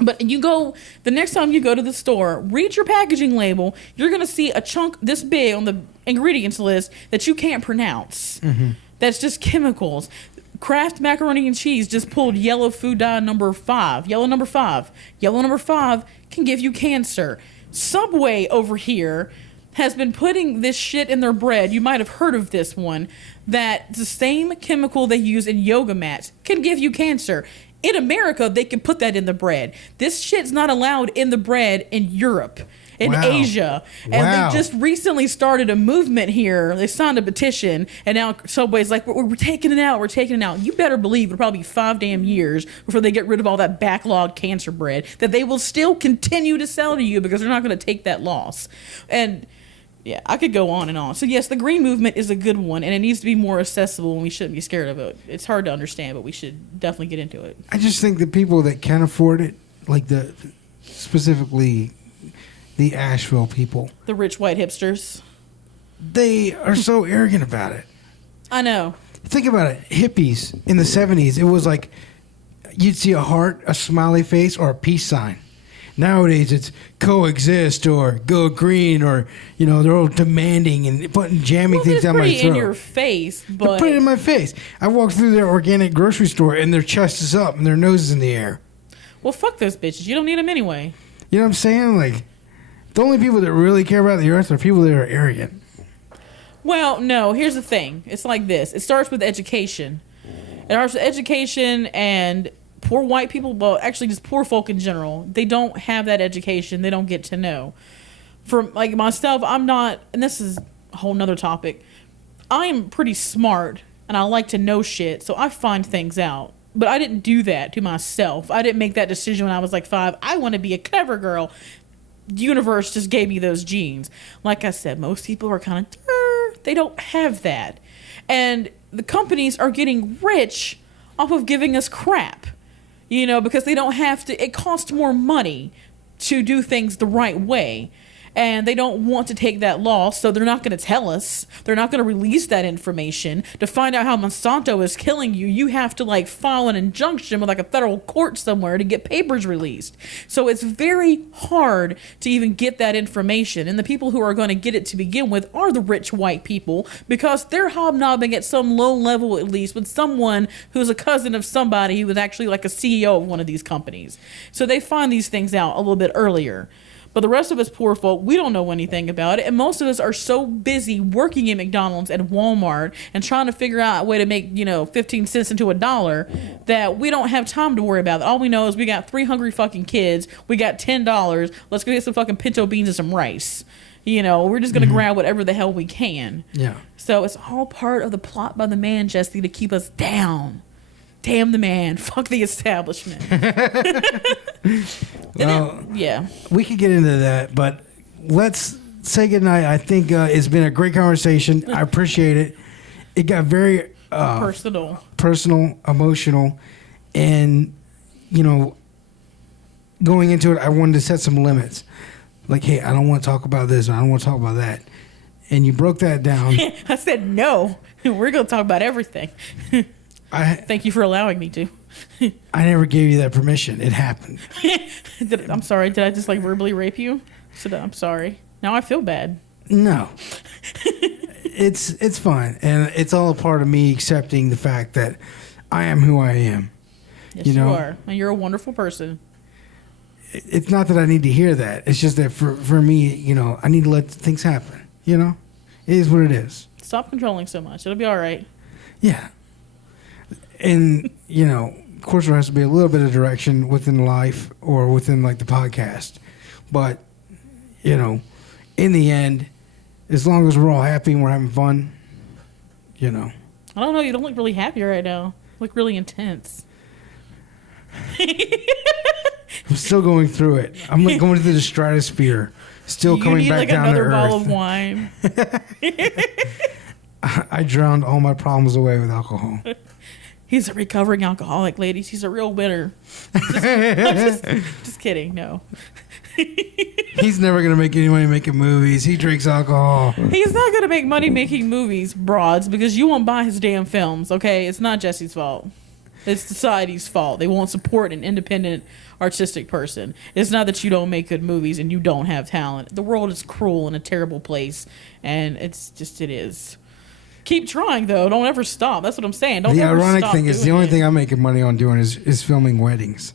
But the next time you go to the store, read your packaging label, you're going to see a chunk this big on the ingredients list that you can't pronounce. Mm-hmm. That's just chemicals. Kraft macaroni and cheese just pulled yellow food dye number 5. Yellow number 5. Yellow number 5 can give you cancer. Subway over here has been putting this shit in their bread. You might have heard of this one. That the same chemical they use in yoga mats can give you cancer. In America, they can put that in the bread. This shit's not allowed in the bread in Europe. In Asia. And they just recently started a movement here. They signed a petition, and now Subway's like, we're taking it out, we're taking it out. You better believe it'll probably be 5 damn years before they get rid of all that backlogged cancer bread that they will still continue to sell to you because they're not going to take that loss. And yeah, I could go on and on. So yes, the green movement is a good one, and it needs to be more accessible, and we shouldn't be scared of it. It's hard to understand, but we should definitely get into it. I just think the people that can afford it, like specifically the Asheville people, the rich white hipsters, they are so arrogant about it. I know. Think about it. Hippies in the 70s, it was like you'd see a heart, a smiley face, or a peace sign. Nowadays, it's coexist or go green, or they're all demanding and jamming things down my throat. In your face, but put it in my face. I walked through their organic grocery store and their chest is up and their nose is in the air. Well, fuck those bitches. You don't need them anyway. You know what I'm saying? Like, the only people that really care about the earth are people that are arrogant. Well, no. Here's the thing. It's like this. It starts with education. It starts with education and poor white people, well, actually just poor folk in general. They don't have that education. They don't get to know. For like myself, I'm not, and this is a whole nother topic. I am pretty smart and I like to know shit, so I find things out. But I didn't do that to myself. I didn't make that decision when I was like 5. I want to be a clever girl. The universe just gave me those genes. Like I said, most people are kind of, they don't have that. And the companies are getting rich off of giving us crap. Because they don't have to, it costs more money to do things the right way. And they don't want to take that loss, so they're not going to tell us. They're not going to release that information. To find out how Monsanto is killing you, you have to file an injunction with a federal court somewhere to get papers released. So it's very hard to even get that information. And the people who are going to get it to begin with are the rich white people, because they're hobnobbing at some low level, at least, with someone who's a cousin of somebody who was actually a CEO of one of these companies. So they find these things out a little bit earlier. But the rest of us poor folk, we don't know anything about it. And most of us are so busy working at McDonald's and Walmart and trying to figure out a way to make, 15 cents into $1 that we don't have time to worry about it. All we know is we got 3 hungry fucking kids. We got $10. Let's go get some fucking pinto beans and some rice. We're just going to grab whatever the hell we can. Yeah. So it's all part of the plot by the man, Jesse, to keep us down. Damn the man. Fuck the establishment. Well, yeah. We could get into that, but let's say goodnight. I think it's been a great conversation. I appreciate it. It got very personal, emotional, and, going into it, I wanted to set some limits. Like, hey, I don't want to talk about this, or I don't want to talk about that. And you broke that down. I said, no, we're going to talk about everything. Thank you for allowing me to. I never gave you that permission. It happened. I'm sorry. Did I just verbally rape you? I'm sorry. Now I feel bad. No. it's fine, and it's all a part of me accepting the fact that I am who I am. Yes, you are, and you're a wonderful person. It's not that I need to hear that. It's just that for me, I need to let things happen. It is what it is. Stop controlling so much. It'll be all right. Yeah. And, of course there has to be a little bit of direction within life or within, like, the podcast. But, in the end, as long as we're all happy and we're having fun, I don't know. You don't look really happy right now. You look really intense. I'm still going through it. I'm like going to the stratosphere. Still coming back down to earth. You need like another bottle of wine. I drowned all my problems away with alcohol. He's a recovering alcoholic, ladies. He's a real winner. Just kidding. No. He's never going to make any money making movies. He drinks alcohol. He's not going to make money making movies, broads, because you won't buy his damn films, okay? It's not Jesse's fault. It's society's fault. They won't support an independent, artistic person. It's not that you don't make good movies and you don't have talent. The world is cruel and a terrible place, and it is. Keep trying, though. Don't ever stop. That's what I'm saying. Don't ever stop. The ironic thing is the only thing I'm making money on doing is filming weddings.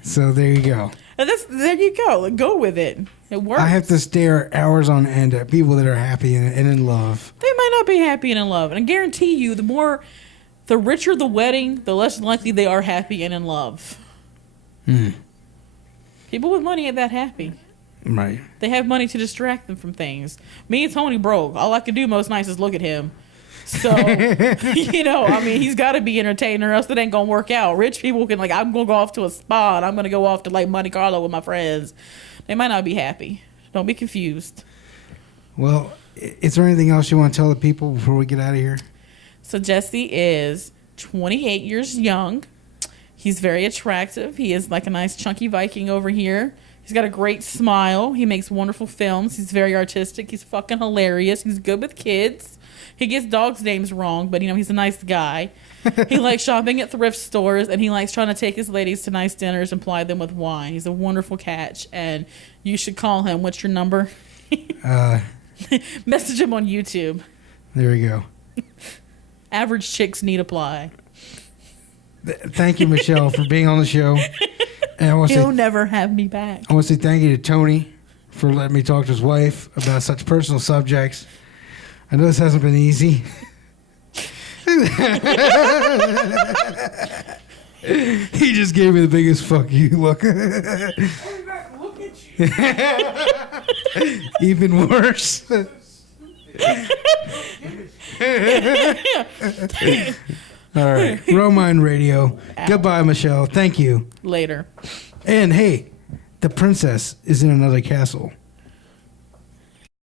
So there you go. And there you go. Go with it. It works. I have to stare hours on end at people that are happy and in love. They might not be happy and in love. And I guarantee you, the richer the wedding, the less likely they are happy and in love. People with money ain't that happy. Right. They have money to distract them from things. Me and Tony broke. All I could do most nights is look at him. So, he's got to be entertained or else it ain't going to work out. Rich people can, I'm going to go off to a spa and I'm going to go off to, Monte Carlo with my friends. They might not be happy. Don't be confused. Well, is there anything else you want to tell the people before we get out of here? So, Jesse is 28 years young. He's very attractive. He is like a nice chunky Viking over here. He's got a great smile. He makes wonderful films. He's very artistic. He's fucking hilarious. He's good with kids. He gets dogs' names wrong, but, he's a nice guy. He likes shopping at thrift stores, and he likes trying to take his ladies to nice dinners and ply them with wine. He's a wonderful catch, and you should call him. What's your number? Message him on YouTube. There we go. Average chicks need apply. Thank you, Michelle, for being on the show. And He'll never have me back. I want to say thank you to Tony for letting me talk to his wife about such personal subjects. I know this hasn't been easy. He just gave me the biggest fuck you look. Look at you. Even worse. All right. Romine Radio. Ow. Goodbye, Michelle. Thank you. Later. And hey, the princess is in another castle.